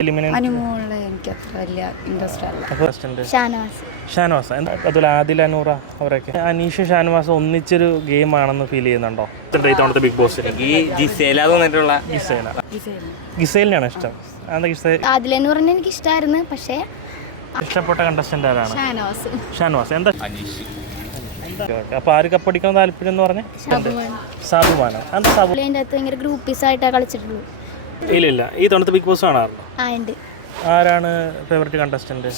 അനുമോളെ എനിക്ക് അത്ര വലിയ ഇൻട്രസ്റ്റ് അല്ല. ഷാനവാസ് അതുപോലെ ആദില നൂറ അവരൊക്കെ അനീഷ് ഷാനവാസ് ഒന്നിച്ചൊരു ഗെയിം ആണെന്ന് ഫീൽ ചെയ്യുന്നുണ്ടോ ഇത്തവണത്തെ ബിഗ് ബോസ്? ഗിസേലിനാണ് ഇഷ്ടം. ആദില നൂറിനെ എനിക്ക് ഇഷ്ടമായിരുന്നു. പക്ഷേ ഇഷ്ടപ്പെട്ട കണ്ടസ്റ്റന്റ് ആരാണ്? ഷാനവാസ്. എന്താ അപ്പൊ ആര് കപ്പടിക്കാൻ താല്പര്യം എന്ന് പറഞ്ഞേ? സാബുമാനം. ഭയങ്കര ഗ്രൂപ്പീസ് ആയിട്ടാണ് കളിച്ചിട്ടുള്ളൂ. ഇല്ല ഈ തവണത്തെ ബിഗ് ബോസ് കാണാറുണ്ടോ? ആരാണ് ഫേവറേറ്റ് കണ്ടസ്റ്റന്റ്?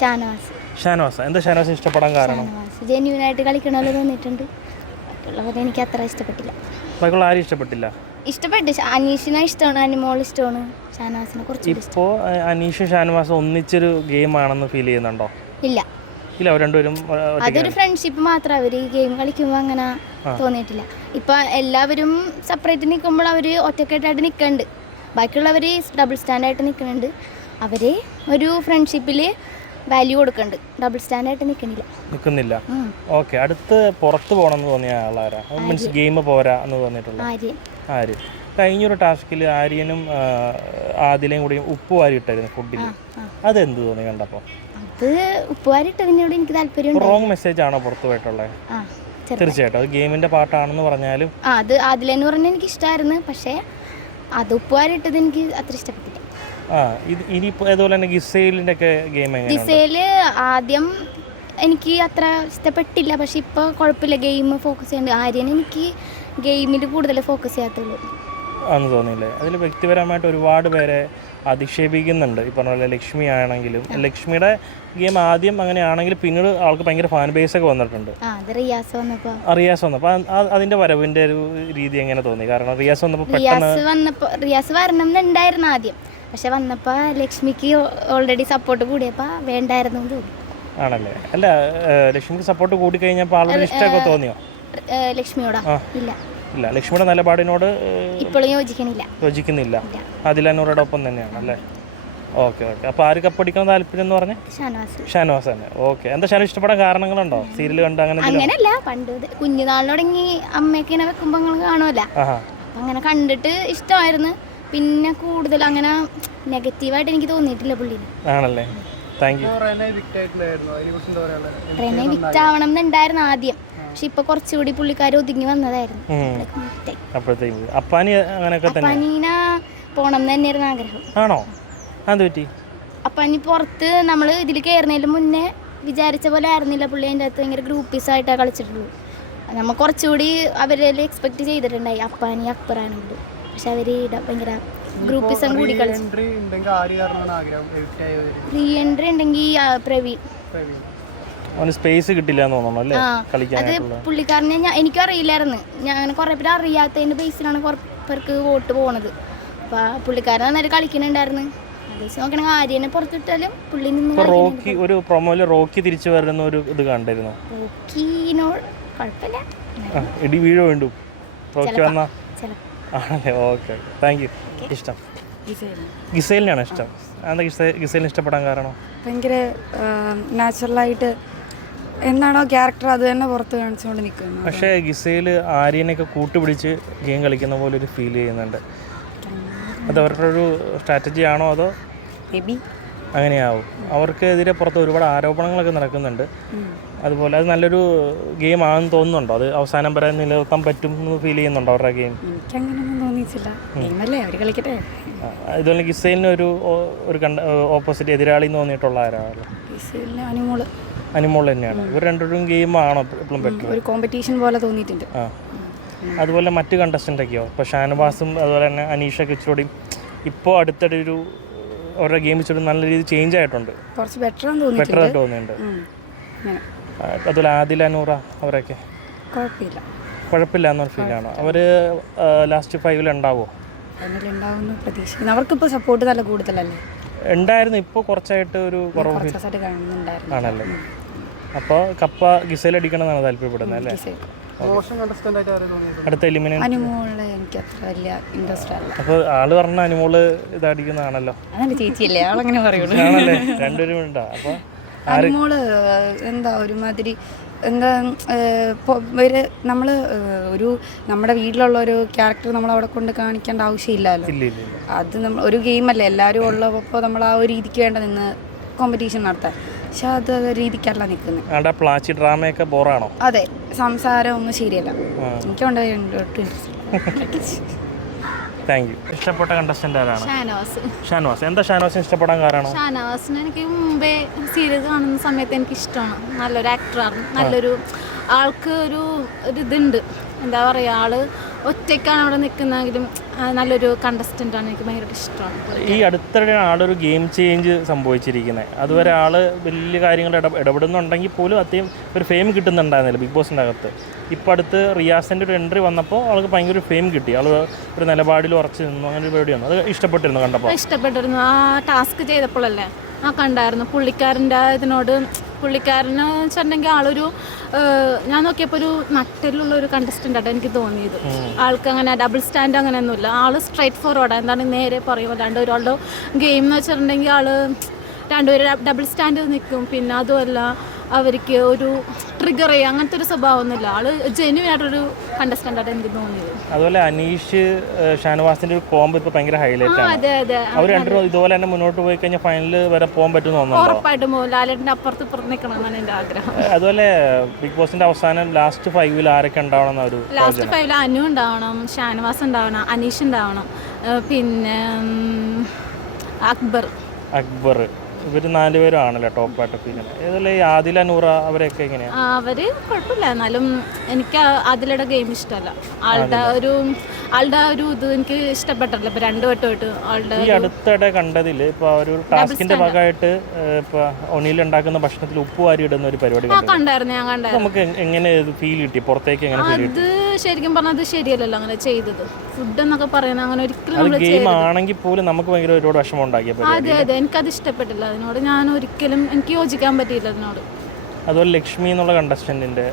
ഷാനവാസ്. എന്താ ഷാനവാസ് ഇഷ്ടപ്പെടാൻ കാരണം? ജെന്യൂൻ ആയിട്ട് കളിക്കണമല്ലോ തോന്നിയിട്ടുണ്ട്. ബാക്കിയുള്ളവരെ എനിക്ക് അത്ര ഇഷ്ടപ്പെട്ടില്ല. ബാക്കിയുള്ള ആരും ഇഷ്ടപ്പെട്ടില്ല? ഇഷ്ടപ്പെട്ടു. അനീഷിനെ ഇഷ്ടമാണ്, അനുമോൾ ഇഷ്ടമാണ്. ഷാനവാസിനെ കുറച്ച് ഇപ്പോൾ അനീഷ് ഷാനവാസ് ഒന്നിച്ചൊരു ഗെയിം ആണെന്ന് ഫീൽ ചെയ്യുന്നുണ്ടോ? ഇല്ല, അവർ രണ്ടുപേരും അതൊരു ഫ്രണ്ട്ഷിപ്പ് മാത്രം. അവർ ഈ ഗെയിം കളിക്കുമ്പോൾ അങ്ങനെ തോന്നിയിട്ടില്ല. ഇപ്പം എല്ലാവരും സെപ്പറേറ്റ് നിൽക്കുമ്പോൾ അവർ ഒറ്റക്കെട്ടായിട്ട് നിൽക്കുന്നുണ്ട്. ബാക്കിയുള്ളവർ ഡബിൾ സ്റ്റാൻഡായിട്ട് നിൽക്കുന്നുണ്ട്. അവർ ഒരു ഫ്രണ്ട്ഷിപ്പിൽ വാല്യൂ കൊടുക്കുന്നുണ്ട്. ഡബിൾ സ്റ്റാൻഡായിട്ട് നിൽക്കുന്നില്ല. ഓക്കെ. അടുത്ത് പുറത്ത് പോകണമെന്ന് തോന്നിയ ആളാരാ? മീൻസ് ഗെയിം പോരാ എന്ന് തോന്നിയിട്ടുള്ള ആര്? കഴിഞ്ഞൊരു ടാസ്കിൽ ആര്യനും ആദിലയും കൂടി ഉപ്പ് വാരി ഇട്ടായിരുന്നു ഫുഡിൽ. അതെന്ത് തോന്നി കണ്ടപ്പോൾ? അത് ഉപ്പ് വാരി ഇട്ടതിനോട് എനിക്ക് താല്പര്യം. റോങ് മെസ്സേജ് ആണോ പുറത്തു പോയിട്ടുള്ളത്? തീർച്ചയായിട്ടും അത് ഗെയിമിന്റെ പാട്ടാണെന്ന് പറഞ്ഞാലും അത് ആദിലെന്ന് പറഞ്ഞാൽ എനിക്ക് ഇഷ്ടമായിരുന്നു. പക്ഷേ അത് ഉപ്പ് വാരി ഇട്ടത് എനിക്ക് അത്ര ഇഷ്ടപ്പെട്ടില്ല. ഇനിയിപ്പോൾ അതുപോലെ തന്നെ ഗിസൈലിന്റെ ഒക്കെ ഗെയിം ഗിസൈല് ആദ്യം എനിക്ക് അത്ര ഇഷ്ടപ്പെട്ടില്ല. പക്ഷെ ഇപ്പോൾ കുഴപ്പമില്ല, ഗെയിം ഫോക്കസ് ചെയ്യുന്നുണ്ട്. ആര്യൻ എനിക്ക് ഗെയിമിൽ കൂടുതൽ ഫോക്കസ് ചെയ്യാത്തുള്ളൂ ആണെന്ന് തോന്നിയില്ലേ? അതിൽ വ്യക്തിപരമായിട്ട് ഒരുപാട് പേരെ അധിക്ഷേപിക്കുന്നുണ്ട്. ഈ പറഞ്ഞ പോലെ ലക്ഷ്മി ആണെങ്കിലും, ലക്ഷ്മിയുടെ ഗെയിം ആദ്യം അങ്ങനെയാണെങ്കിൽ പിന്നീട് ആൾക്ക് ഭയങ്കര ഫാൻ ബേസ് ഒക്കെ വന്നിട്ടുണ്ട്. റിയാസ് വന്നപ്പോൾ അതിന്റെ വരവിന്റെ ഒരു രീതി എങ്ങനെ തോന്നി? കാരണം റിയാസ് റിയാസ് വരണം എന്നുണ്ടായിരുന്നു ആദ്യം. പക്ഷെ വന്നപ്പോൾ ലക്ഷ്മിക്ക് ഓൾറെഡി സപ്പോർട്ട് കൂടിയപ്പോൾ വേണ്ടായിരുന്നു തോന്നി. ആണല്ലേ? അല്ല, ലക്ഷ്മിക്ക് സപ്പോർട്ട് കൂടി കഴിഞ്ഞപ്പോൾ ആളുടെ ഇഷ്ടമൊക്കെ തോന്നിയോ ലക്ഷ്മിയോടാ? ഇല്ല, ലക്ഷ്മിയുടെ നിലപാടിനോട് ഇപ്പോഴും യോജിക്കുന്നില്ല. ആദിലനൂറയുടെ ഒപ്പം തന്നെയാണ് അല്ലേ? ഓക്കെ. അപ്പോൾ ആര് കപ്പടിക്കാൻ താല്പര്യം എന്ന് പറഞ്ഞേ? ഷാനവാസ് തന്നെ. ഓക്കെ. എന്താ ഷാനു ഇഷ്ടപ്പെടാൻ കാരണങ്ങളുണ്ടോ? സീരിയൽ കണ്ട് അങ്ങനെയല്ല, പണ്ട് കുഞ്ഞുനാളിൽ തുടങ്ങി അമ്മയൊക്കെ ഇങ്ങനെ വെക്കുമ്പോൾ നിങ്ങൾ കാണുമല്ലോ, അങ്ങനെ കണ്ടിട്ട് ഇഷ്ടമായിരുന്നു. പിന്നെ കൂടുതൽ അങ്ങനെ നെഗറ്റീവായിട്ട് എനിക്ക് തോന്നിയിട്ടില്ല പുള്ളിന്. ആണല്ലേ? Thank you. റെനെ വിക്റ്റ് ആവണം എന്നുണ്ടായിരുന്നു ആദ്യം. പക്ഷെ ഇപ്പൊ കുറച്ചുകൂടി പുള്ളിക്കാർ ഒതുങ്ങി വന്നതായിരുന്നു. അപ്പാനീന പോണം എന്ന് തന്നെയായിരുന്നു ആഗ്രഹം. ആണോ? അപ്പാനി പുറത്ത് നമ്മൾ ഇതിൽ കയറുന്നതിന് മുന്നേ വിചാരിച്ച പോലെ ആയിരുന്നില്ല പുള്ളി. അതിൻ്റെ അകത്ത് ഭയങ്കര ഗ്രൂപ്പീസ് ആയിട്ടാണ് കളിച്ചിട്ടുള്ളൂ. നമ്മൾ കുറച്ചുകൂടി അവരിൽ എക്സ്പെക്ട് ചെയ്തിട്ടുണ്ടായി അപ്പാനി അക്ബറാണെങ്കിൽ. പക്ഷെ അവര് ഭയങ്കര ഗ്രൂപ്പിസം കൂടി കളിച്ചു. റീ എൻട്രി ഉണ്ടെങ്കിൽ പ്രവീൺ. സ്പേസ് കിട്ടില്ല എന്ന് തോന്നുന്നു അല്ലേ അത് പുള്ളിക്കാരനെ എനിക്കും അറിയില്ലായിരുന്നു. ഞാൻ അങ്ങനെ കുറെ പേര് അറിയാത്തതിന്റെ ബേസിലാണ് കുറെ പേർക്ക് വോട്ട് പോണത്. അപ്പൊ പുള്ളിക്കാരൻ നന്നായിട്ട് കളിക്കുന്നുണ്ടായിരുന്നു. നോക്കണെങ്കിൽ ആര്യനെ പുറത്തിട്ടാലും പുള്ളി റോക്കി ഒരു പ്രൊമോയില് റോക്കി തിരിച്ചു വരുന്ന ഒരു ഇത് കണ്ടിരുന്നു. റോക്കിനോട് കുഴപ്പമില്ല, ഇടി വീഴോ വേണ്ടു റോക്കി വന്നാ. Okay, thank you. ഇഷ്ടം ഗിസൈലിനാണ് ഇഷ്ടം. എന്താ ഗിസൈലിന് ഇഷ്ടപ്പെടാൻ കാരണം? ഭയങ്കര നാച്ചുറലായിട്ട് എന്താണോ ക്യാരക്ടർ അത് തന്നെ പുറത്ത് കാണിച്ചുകൊണ്ട് നിൽക്കുന്നു. പക്ഷേ ഗിസൈൽ ആര്യനൊക്കെ കൂട്ടുപിടിച്ച് ഗെയിം കളിക്കുന്ന പോലെ ഒരു ഫീൽ ചെയ്യുന്നുണ്ട്. അത് അവരുടെ ഒരു സ്ട്രാറ്റജി ആണോ അതോ മേ ബി അങ്ങനെയാവും? അവർക്കെതിരെ പുറത്ത് ഒരുപാട് ആരോപണങ്ങളൊക്കെ നടക്കുന്നുണ്ട്. അതുപോലെ അത് നല്ലൊരു ഗെയിം ആണെന്ന് തോന്നുന്നുണ്ടോ? അത് അവസാനം വരെ നിലനിർത്താൻ പറ്റും എന്ന് ഫീൽ ചെയ്യുന്നുണ്ടോ അവരുടെ ഗെയിം? എനിക്കങ്ങനെയൊന്നും തോന്നിയിട്ടില്ല. അവർ കളിക്കട്ടെ. ഇതുപോലെ ഗിസൈലിന് ഒരു ഓപ്പോസിറ്റ് എതിരാളി എന്ന് തോന്നിയിട്ടുള്ള ആരാണ്? അനുമോൾ തന്നെയാണ്. ഇവർ രണ്ടുപേരും ഗെയിം ആണോ എപ്പോഴും ബെറ്റർ? ഒരു കോമ്പറ്റീഷൻ പോലെ തോന്നിയിട്ടുണ്ട്. അതുപോലെ മറ്റ് കണ്ടസ്റ്റൻ്റൊക്കെയോ? ഇപ്പോൾ ഷാനവാസും അതുപോലെ തന്നെ അനീഷൊക്കെ ഇച്ചിരി ഇപ്പോൾ അടുത്തിടെ ഒരു അവരുടെ ഗെയിം ഇച്ചിരി നല്ല രീതിയിൽ ചേഞ്ച് ആയിട്ടുണ്ട്. കുറച്ച് ബെറ്റർ ആയിട്ട് തോന്നിയിട്ടുണ്ട്. അതുപോലെ ആദില നൂറ അവരൊക്കെ കുഴപ്പമില്ല എന്നൊരു ഫീലാണോ? അവർ ലാസ്റ്റ് 5 ഉണ്ടാവുമോ? അവർക്കിപ്പോൾ സപ്പോർട്ട് നല്ല കൂടുതലല്ലേ? ഉണ്ടായിരുന്നു. ഇപ്പോൾ കുറച്ചായിട്ട് ഒരു കുറവ് ആണല്ലേ? അപ്പോൾ കപ്പ ഗിസൈൽ അടിക്കണം എന്നാണ് താല്പര്യപ്പെടുന്നത് അല്ലേ? അടുത്ത അപ്പോൾ ആള് പറഞ്ഞ അനുമോള് ഇതടിക്കുന്നതാണല്ലോ. ചേച്ചിയല്ലേ ആളങ്ങനെ പറയുള്ളൂ. ആണല്ലേ? രണ്ടുപേരും ഉണ്ടോ? അപ്പോൾ അനുമോള് എന്താ ഒരുമാതിരി എന്താ ഇപ്പോൾ നമ്മൾ ഒരു നമ്മുടെ വീട്ടിലുള്ള ഒരു ക്യാരക്ടർ നമ്മൾ അവിടെ കൊണ്ട് കാണിക്കേണ്ട ആവശ്യമില്ലല്ലോ. അത് നമ്മൾ ഒരു ഗെയിമല്ലേ, എല്ലാവരും ഉള്ളപ്പോൾ നമ്മൾ ആ ഒരു രീതിക്ക് വേണ്ട നിന്ന് കോമ്പറ്റീഷൻ നടത്താൻ. പക്ഷെ അത് രീതിക്കല്ല നിൽക്കുന്നത്. പ്ലാച്ചി ഡ്രാമയൊക്കെ ബോറാണോ? അതെ, സംസാരം ഒന്നും ശരിയല്ല. എനിക്കുണ്ട് താങ്ക് യു. ഇഷ്ടപ്പെട്ട കണ്ടസ്റ്റന്റ് ആരാണ്? ഷാനവാസ്. എന്താ ഷാനവാസിന് ഇഷ്ടപ്പെടാൻ കാരണം? ഷാനവാസിന് എനിക്ക് മുമ്പേ സീരിയൽ കാണുന്ന സമയത്ത് എനിക്ക് ഇഷ്ടമാണ്. നല്ലൊരു ആക്ടറാണ്. നല്ലൊരു ആൾക്ക് ഒരു ഇതുണ്ട്, എന്താ പറയുക, ആള് ഒറ്റയ്ക്കാണ് അവിടെ നിൽക്കുന്നതെങ്കിലും നല്ലൊരു കണ്ടസ്റ്റൻ്റാണ്. എനിക്ക് ഭയങ്കര ഇഷ്ടമാണ്. ഈ അടുത്തിടെ ആളൊരു ഗെയിം ചേഞ്ച് സംഭവിച്ചിരിക്കുന്നത്. അതുവരെ ആള് വലിയ കാര്യങ്ങൾ ഇടപെടുന്നുണ്ടെങ്കിൽ പോലും അത്യം ഒരു ഫെയിം കിട്ടുന്നുണ്ടായിരുന്നില്ല ബിഗ് ബോസിൻ്റെ അകത്ത്. ഇപ്പം അടുത്ത് റിയാസിൻ്റെ ഒരു എൻട്രി വന്നപ്പോൾ ആൾക്ക് ഭയങ്കര ഒരു ഫെയിം കിട്ടി. ആൾ ഒരു നിലപാടിൽ ഉറച്ചു നിന്നു. അങ്ങനെ ഒരു പരിപാടി വന്നു. അത് ഇഷ്ടപ്പെട്ടിരുന്നു കണ്ടപ്പോൾ? ഇഷ്ടപ്പെട്ടിരുന്നു. ആ ടാസ്ക് ചെയ്തപ്പോഴല്ലേ കണ്ടായിരുന്നു പുള്ളിക്കാരൻ്റെ ഇതിനോട്. പുള്ളിക്കാരന് വെച്ചിട്ടുണ്ടെങ്കിൽ ആളൊരു ഞാൻ നോക്കിയപ്പോൾ ഒരു നട്ടലുള്ള ഒരു കണ്ടസ്റ്റൻ്റ് ആയിട്ട് എനിക്ക് തോന്നിയത്. ആൾക്ക് അങ്ങനെ ഡബിൾ സ്റ്റാൻഡ് അങ്ങനെയൊന്നുമില്ല. ആൾ സ്ട്രൈറ്റ് ഫോർവേഡാണ്. എന്താണ് നേരെ പറയും. അല്ലാണ്ട് ഒരാളുടെ ഗെയിം എന്ന് വെച്ചിട്ടുണ്ടെങ്കിൽ ആൾ രണ്ടുപേരും ഡബിൾ സ്റ്റാൻഡ് നിൽക്കും. പിന്നെ അതുമല്ല അവർക്ക് ഒരു ട്രിഗർ ചെയ്യുക അങ്ങനത്തെ ഒരു സ്വഭാവമൊന്നുമില്ല. ആള് ജെന്യൂൻ ആയിട്ടൊരു കണ്ടസ്റ്റന്റ് ആയിട്ട് എനിക്ക് തോന്നിയത്. അതുപോലെ അനീഷ് ഷാനവാസിന്റെ ഒരു കോംബോ ഇപ്പൊ ഭയങ്കര ഹൈലൈറ്റ് ആണ്. അതെ അതെ, അവർ രണ്ടുപേരും ഇതുപോലെ തന്നെ മുന്നോട്ട് പോയി കഴിഞ്ഞാൽ ഫൈനലിൽ വരെ പോകാൻ പറ്റുമെന്ന് ഉറപ്പായിട്ടും പോകും. ലാലേട്ടന്റെ അപ്പുറത്ത് ഇപ്പുറത്ത് നിൽക്കണമെന്നാണ് എന്റെ ആഗ്രഹം. അതുപോലെ ബിഗ് ബോസിന്റെ അവസാനം ലാസ്റ്റ് 5 ആരൊക്കെ ഉണ്ടാവണം? ഒരു ലാസ്റ്റ് 5 അനു ഉണ്ടാവണം, ഷാനവാസ് ഉണ്ടാവണം, അനീഷ് ഉണ്ടാവണം, പിന്നെ അക്ബർ. ഇവർ 4 പേരും ആണല്ലോ ടോപ്പ് ആയിട്ടൊക്കെ. ഇങ്ങനെ ഏതല്ലേ ഈ ആദില നൂറ അവരൊക്കെ എങ്ങനെയാണ്? അവര് കുഴപ്പമില്ല. എന്നാലും എനിക്ക് ആദിലയുടെ ഗെയിം ഇഷ്ടമല്ല. ആളുടെ ഒരു ഇത് എനിക്ക് ഇഷ്ടപ്പെട്ടില്ല. ഇപ്പൊ 2 വട്ടമായിട്ട് ആളുടെ ഈ അടുത്തിടെ കണ്ടതിൽ ഇപ്പൊ ഒരു ടാസ്കിന്റെ ഭാഗമായിട്ട് ഇപ്പൊ ഒനിയിൽ ഉണ്ടാക്കുന്ന ഭക്ഷണത്തിൽ ഉപ്പ് വാരി ഇടുന്ന ഒരു പരിപാടി കണ്ടായിരുന്നു. ഞാൻ കണ്ടായിരുന്നു. നമുക്ക് എങ്ങനെ ഫീൽ കിട്ടി? പുറത്തേക്ക് എങ്ങനെ ഫീൽ കിട്ടി? അത് ശരിക്കും പറഞ്ഞാൽ അത് ശരിയല്ലല്ലോ അങ്ങനെ ചെയ്തത്. ഫുഡ് എന്നൊക്കെ പറയുന്നത് അങ്ങനെ ഒരിക്കലും ഗെയിം ആണെങ്കിൽ പോലും നമുക്ക് ഭയങ്കര ഒരുപാട് വിഷമം ഉണ്ടാക്കിയ. അതെ അതെ, എനിക്കത് ഇഷ്ടപ്പെട്ടില്ല. അതിനോട് ഞാൻ ഒരിക്കലും എനിക്ക് യോജിക്കാൻ പറ്റിയില്ല അതിനോട്. അതുപോലെ ലക്ഷ്മി എന്നുള്ള കണ്ടസ്റ്റന്റിന്റെ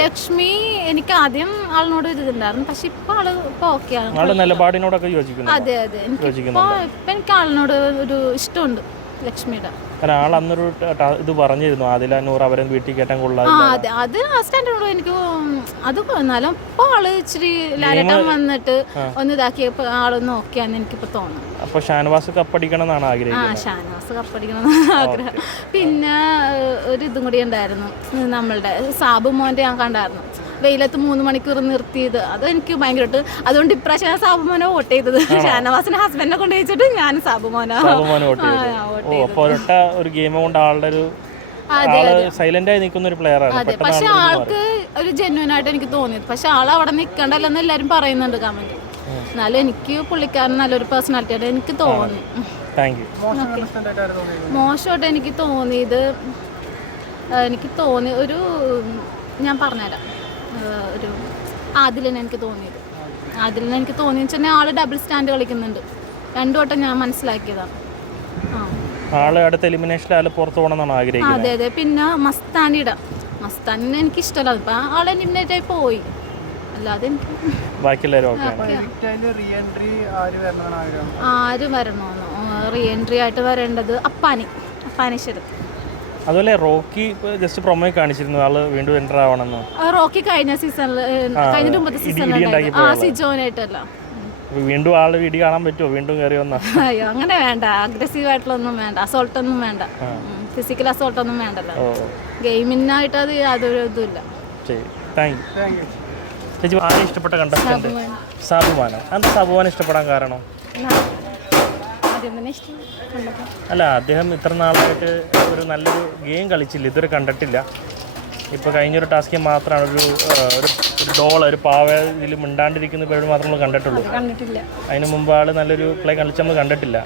ലക്ഷ്മി എനിക്ക് ആദ്യം ആളിനോട് ഇതുണ്ടായിരുന്നു. പക്ഷെ ഇപ്പൊ ആള് ഇപ്പൊ ഓക്കെയാണ്. നിലപാടിനോടൊക്കെ യോജിക്കുന്നു. അതെ അതെ, ഇപ്പൊ എനിക്ക് ആളിനോട് ഒരു ഇഷ്ടമുണ്ട് ലക്ഷ്മിയുടെ. കാരണം ആൾ അന്നൊരു ഇത് പറഞ്ഞിരുന്നു ആദില നൂർ അവരെ വീട്ടിൽ കയറ്റാൻ കൊള്ളാം. അതെ, അത് ആ സ്റ്റാൻഡേർഡ് എനിക്ക് അത് എന്നാലും ഇപ്പൊ ആള് ഇച്ചിരി ലാലേട്ടൻ വന്നിട്ട് ഒന്ന് ഇതാക്കിയപ്പോ ആളൊന്ന് ഓക്കെയാന്ന് എനിക്കിപ്പോ തോന്നുന്നു. അപ്പൊ ഷാനവാസ് കപ്പടിക്കണം എന്നാണ് ആഗ്രഹിക്കുന്നത്. ഷാനവാസ് കപ്പടിക്കണം ആഗ്രഹം. പിന്നെ ഒരു ഇതും കൂടി ഉണ്ടായിരുന്നു, നമ്മളുടെ സാബു മോന്റെ ഞാൻ കണ്ടായിരുന്നു. വെയിലത്ത് 3 മണിക്കൂർ നിർത്തിയത്. അത് എനിക്ക് ഭയങ്കരമായിട്ട്, അതുകൊണ്ട് ഇപ്രാവശ്യം ഞാൻ സാബു മോനെ വോട്ട് ചെയ്തത്. ഷാനവാസിന്റെ ഹസ്ബൻഡിനെ കൊണ്ട് വെച്ചിട്ട് ഞാൻ സാബു മോനെ വോട്ട് ചെയ്തു. ഒരു ഗെയിം കൊണ്ട് ആളുടെ ഒരു സൈലന്റ് ആയി നിൽക്കുന്ന ഒരു പ്ലെയർ ആണ്. പക്ഷെ ആൾക്ക് ഒരു ജെന്യൂൻ ആയിട്ട് എനിക്ക് തോന്നിയത്. പക്ഷെ ആൾ അവിടെ നിൽക്കണ്ടല്ലെന്ന് എല്ലാവരും പറയുന്നുണ്ട് കമന്റ്. എന്നാലും എനിക്ക് പുള്ളിക്കാരൻ നല്ലൊരു പേഴ്സണാലിറ്റി ആയിട്ട് എനിക്ക് തോന്നി. മോശമായിട്ട് എനിക്ക് തോന്നി ഒരു ഞാൻ പറഞ്ഞുതരാം. ഒരു ആദിലിനെ എനിക്ക് തോന്നിയെന്ന് വെച്ചാൽ ആള് ഡബിൾ സ്റ്റാൻഡ് കളിക്കുന്നുണ്ട്. 2 വട്ടം ഞാൻ മനസ്സിലാക്കിയതാണ്. അതെ അതെ. പിന്നെ മസ്താനിനെ എനിക്ക് ഇഷ്ടമല്ല. ഇപ്പൊ ആളെ എലിമിനേറ്റ് ആയി പോയി. അല്ലാതെ ആര് വരണോന്നോ? റീ എൻട്രി ആയിട്ട് വരേണ്ടത് അപ്പാനീശ്വരൻ. അതുപോലെ റോക്കി ജസ്റ്റ് പ്രൊമോ കാണിച്ചിരുന്നു ആള് വീണ്ടും എൻ്റർ ആവണമെന്ന്. റോക്കി കഴിഞ്ഞ സീസണിൽ മുമ്പത്തെ സീസണിൽ സിജോനായിട്ടല്ല. വീണ്ടും ആള് വീഡിയോ കാണാൻ പറ്റുമോ? വീണ്ടും കയറി വന്ന? അയ്യോ, അങ്ങനെ വേണ്ട. അഗ്രസീവ് ആയിട്ടുള്ളൊന്നും വേണ്ട. അസോൾട്ട് ഒന്നും വേണ്ട. ഫിസിക്കൽ അസോൾട്ട് ഒന്നും വേണ്ടല്ലോ. ഗെയിമിനായിട്ട് അത് യാതൊരു ഇതുമില്ല. ചേച്ചി ആരെ ഇഷ്ടപ്പെട്ട കണ്ടസ്റ്റന്റ്? സാബുമാനോ? എന്താ സാബുമാനെ ഇഷ്ടപ്പെടാൻ കാരണം? അല്ല, അദ്ദേഹം ഇത്ര നാളായിട്ട് ഒരു നല്ലൊരു ഗെയിം കളിച്ചില്ല, ഇതുവരെ കണ്ടിട്ടില്ല. ഇപ്പോൾ കഴിഞ്ഞൊരു ടാസ്കിൽ മാത്രമാണ് ഒരു ഡോൾ, ഒരു പാവ ഇതിൽ മിണ്ടാണ്ടിരിക്കുന്ന പേര് മാത്രം നമ്മൾ കണ്ടിട്ടുള്ളൂ. അതിന് മുമ്പ് ആൾ നല്ലൊരു പ്ലേ കളിച്ച് നമ്മൾ കണ്ടിട്ടില്ല.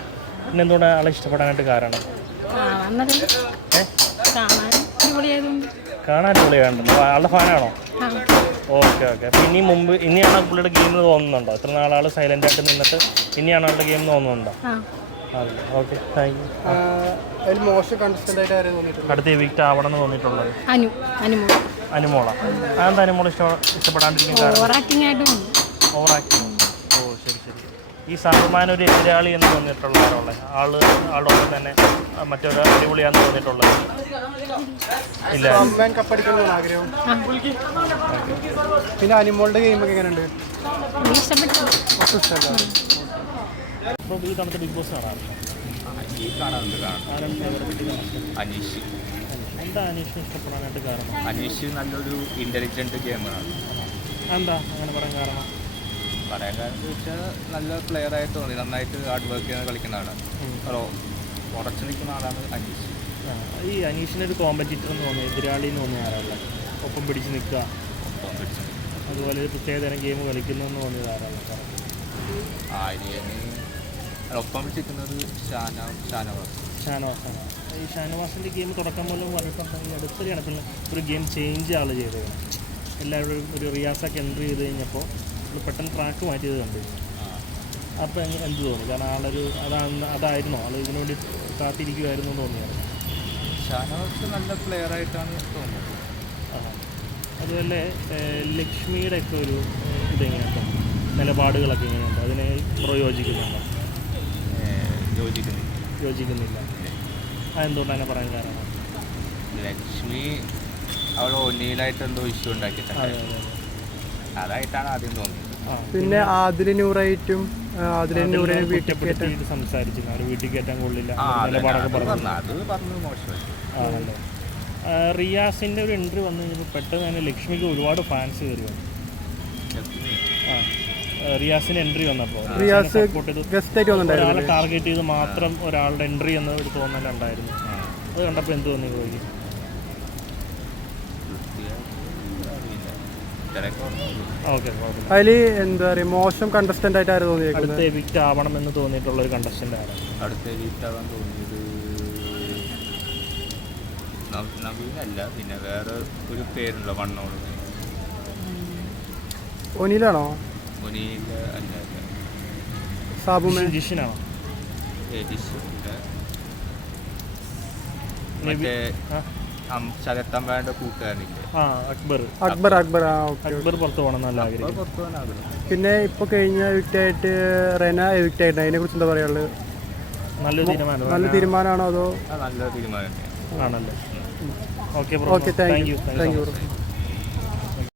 പിന്നെ എന്തുകൊണ്ടാണ് ആളെ ഇഷ്ടപ്പെടാനായിട്ട് കാരണം? കാണാൻ അടിപൊളിയായിട്ടുണ്ടോ? ആളുടെ ഫാനാണോ? ഓക്കെ. അപ്പോൾ ഇനിയാണ് പുള്ളിയുടെ ഗെയിം തോന്നുന്നുണ്ടോ? ഇത്ര നാളാൾ സൈലൻ്റ് ആയിട്ട് നിന്നിട്ട് ഇനിയാണ് ആളുടെ ഗെയിം തോന്നുന്നുണ്ടോ? അതെ. Okay, thank you. അടുത്ത വീക്ക് ആവണം എന്ന് തോന്നിയിട്ടുള്ളത് അനുമോള. അതെന്താ അനുമോള ഇഷ്ടപ്പെടാണ്ടിരിക്കും? Over acting. ഓ ശരി. ഈ സാബുമാൻ ഒരു എതിരാളി എന്ന് തോന്നിയിട്ടുള്ള ആളുടെ ഒപ്പം തന്നെ മറ്റൊരു അടിപൊളിയാന്ന് തോന്നിയിട്ടുള്ളത് ഇല്ല. കപ്പടിക്കണമെന്നാണ് ആഗ്രഹം. പിന്നെ അനിമോളുടെ ഗെയിമൊക്കെ എങ്ങനെയുണ്ട്? അപ്പോൾ ഈ തവണത്തെ ബിഗ് ബോസ് കാണാറുണ്ട്. അനീഷ്. എന്താ അനീഷിനെ ഇഷ്ടപ്പെടാനായിട്ട് കാരണം? അനീഷ് നല്ലൊരു ഇൻ്റലിജൻറ്റ് ഗെയിമറാണ്. എന്താ അങ്ങനെ പറയാൻ കാരണം? പറയാൻ കാരണം വെച്ചാൽ നല്ല പ്ലെയറായിട്ട് തോന്നി, നന്നായിട്ട് ഹാർഡ് വർക്ക് ചെയ്യാൻ കളിക്കുന്നതാണ്, ഉറച്ചു നിൽക്കുന്ന ആളാണ് അനീഷ്. ഈ അനീഷിനൊരു കോമ്പറ്റീറ്റർ എന്ന് തോന്നുന്നു, എതിരാളി എന്ന് തോന്നിയ ആരാളെ ഒപ്പം പിടിച്ച് നിൽക്കുക, അതുപോലെ ഒരു പ്രത്യേകതരം ഗെയിം കളിക്കുന്നതെന്ന് തോന്നിയത് ആരാളെ? ആര്യന് ഒപ്പം പിടിച്ചിരിക്കുന്നത് ഷാനവാസാണ്. ഈ ഷാനവാസിൻ്റെ ഗെയിം തുടക്കം മൂലം പറഞ്ഞിട്ടുണ്ടെങ്കിൽ അടുത്തൊരു കണക്കിന് ഒരു ഗെയിം ചേഞ്ച് ആൾ ചെയ്തത്. എല്ലാവരും ഒരു റിയാസൊക്കെ എൻട്രി ചെയ്ത് കഴിഞ്ഞപ്പോൾ പെട്ടെന്ന് ട്രാക്ക് മാറ്റിയത് കണ്ടു. അപ്പോൾ എന്ത് തോന്നി? കാരണം അതായിരുന്നോ ആൾ ഇതിനു വേണ്ടി കാത്തിരിക്കുമായിരുന്നു എന്ന് തോന്നിയായിരുന്നു? ഷാനവാസ് നല്ല പ്ലെയറായിട്ടാണ് തോന്നുന്നത്. അതുപോലെ ലക്ഷ്മിയുടെ ഒക്കെ ഒരു ഇതെങ്ങനെയുണ്ട്, നിലപാടുകളൊക്കെ എങ്ങനെയുണ്ട്, അതിനെ യോജിക്കുന്നുണ്ടോ? യോജിക്കുന്നില്ല. അതെന്തുകൊണ്ടാണ് പറയാൻ കാരണം? ലക്ഷ്മി അവൾ ഒന്നിയിലായിട്ട് എന്തോ ഇഷ്യൂ ഉണ്ടാക്കിയിട്ടുണ്ട്, അതായിട്ടാണ് ആദ്യം തോന്നിയത്. പിന്നെ ആദില നൂറായിട്ടും വീട്ടിൽ സംസാരിച്ചിരുന്നു, അവർ വീട്ടിൽ കയറ്റാൻ കൊള്ളില്ല നിലപാടൊക്കെ പറഞ്ഞു. അത് പറഞ്ഞു മോശമായി. ആണല്ലേ. റിയാസിൻ്റെ ഒരു എൻട്രി വന്നു കഴിഞ്ഞപ്പോൾ പെട്ടെന്ന് തന്നെ ലക്ഷ്മിക്ക് ഒരുപാട് ഫാൻസ് കയറി വന്നു. റിയാസിന് എൻട്രി വന്നപ്പോൾ ഒരാളെ ടാർഗറ്റ് ചെയ്ത് മാത്രം ഒരാളുടെ എൻട്രി എന്ന ഒരു തോന്നലുണ്ടായിരുന്നു. അത് കണ്ടപ്പോൾ എന്ത് തോന്നി പോയി? അതിൽ എന്താ പറയുക, മോശം കണ്ടസ്റ്റന്റ് ആയിട്ട് ആര് തോന്നിയത്? അടുത്ത എവിക്റ്റ് ആവണം എന്ന് തോന്നിയിട്ടുള്ള ഒരു കണ്ടസ്റ്റന്റ് ആണ്. അടുത്ത എവിക്റ്റ് ആവാൻ തോന്നിയത് നവീനല്ല, പിന്നെ വേറെ ഒരു പേരുണ്ടോ മണ്ണോട്? ഒനിലാണോ? ഒനിയിൽ അല്ല, സാബുമേ ജിഷിനാണോ? മറ്റേ ശരത്തമ്പയുടെ കൂട്ടുകാരനില്ലേ, അക്ബർ പുറത്ത് പോകണം നല്ല ആഗ്രഹം. പുറത്തു പോകാൻ ആഗ്രഹം. പിന്നെ ഇപ്പൊ കഴിഞ്ഞ എവിക്റ്റായിട്ട് റെന എവിക്റ്റ് ആയിട്ട് അതിനെ കുറിച്ച് എന്താ പറയാനുള്ളത്? നല്ല തീരുമാനമാണോ അതോ? നല്ല തീരുമാനം ആണല്ലേ. Okay, thank you.